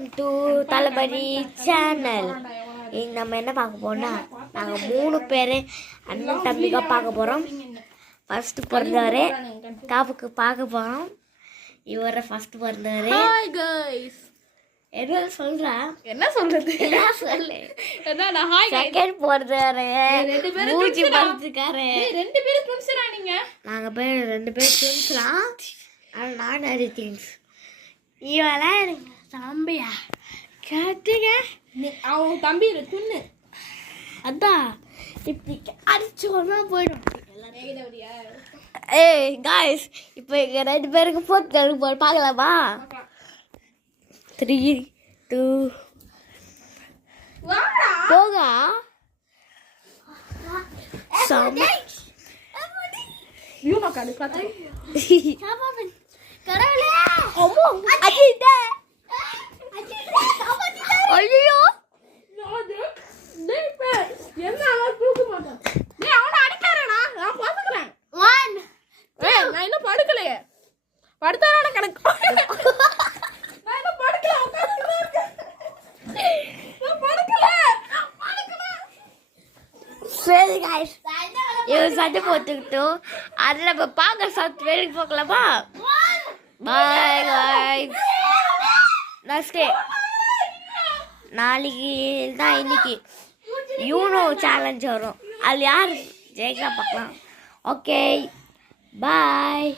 Welcome to Thalapathy channel. இங்கே நம்ம என்ன பார்க்க போறோம்னா, நாங்கள் 3 பேர் அண்ணன் தம்பிக்காக பார்க்க போகிறோம். ஃபர்ஸ்ட் பிறந்தவரே காப்புக்கு பார்க்க போகிறோம். இவரை ஃபர்ஸ்ட் பிறந்தவரே. Hi guys. என்ன சொல்றா? என்ன சொல்றது? என்ன சொல்லு? என்னடா ஹாய் கைஸ். செகண்ட் பிறந்தவரே ரெண்டு பேரும் மூஞ்சி பார்த்துக்காரே. ரெண்டு பேரும் ட்வின்ஸ்டா நீங்க? நாங்கள் பேர் 2 பேர் ட்வின்ஸ்லாம். ஆனால் நான் அடித்தேன். இவெல்லாம் தம்பியா கேட்டுங்க. அவன் தம்பி துண்ணு அதான் இப்படி அடிச்சோன்னா போயிடும். ஏய் காய்ஸ், இப்போ எங்கள் 2 பேருக்கு போட்டு போய் பார்க்கலாமா? 3 2 போகா ஐயோ நான் இன்னும் படுக்கலையே. படுத்தான கணக்கு. நான் இன்னும் படுக்கல. சரி காய்ஸ், இவன் சட்டை போட்டுக்கிட்டோம். அதில் நம்ம பார்க்க சத்து வேலைக்கு போகலாமா? Bye guys. நெக்ஸ்ட் நாளைக்கு தான் இன்னைக்கு யூனோ சேலஞ்ச் வரும். அது யார் ஜெயிக்கலாம் பார்க்கலாம். Okay bye.